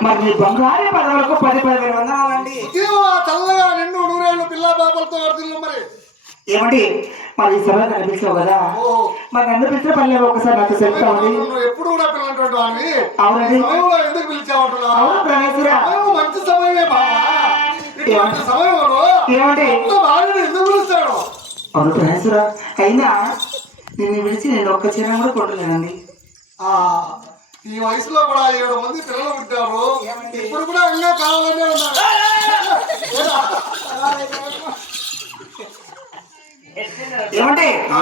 మరి మీ బంగారు పదవులకు పది పదివేల వందనాలండి. ఇదిగో చల్లగా నిండు నూరేళ్ళు పిల్ల బాబలతో వర్దిల్లు మరి. ఏమండి మరి ఈ సభ కనిపించావు కదా? మరి నన్ను పిలిచిన పని లేవు ఒకసారి నాతో చెప్తామండి ఎప్పుడు కూడా పిల్లటువంటి వాడిని అవునండి. ఎందుకు పిలిచావంటున్నా అవును ప్రణేశ్వర సమయం మంచి సమయమే బావా ఇటువంటి సమయంలో ఏమండి? కొత్త భార్యను ఎందుకు పిలుస్తాడు అవును ప్రణేశ్వర అయినా నిన్ను విడిచి నేను ఒక్క చీర కూడా కొట్టలేనండి ఈ వయసులో కూడా ఏడు మంది పిల్లలు ఇప్పుడు కూడా ఇంకా కావాలనే ఉన్నారు. ఆ,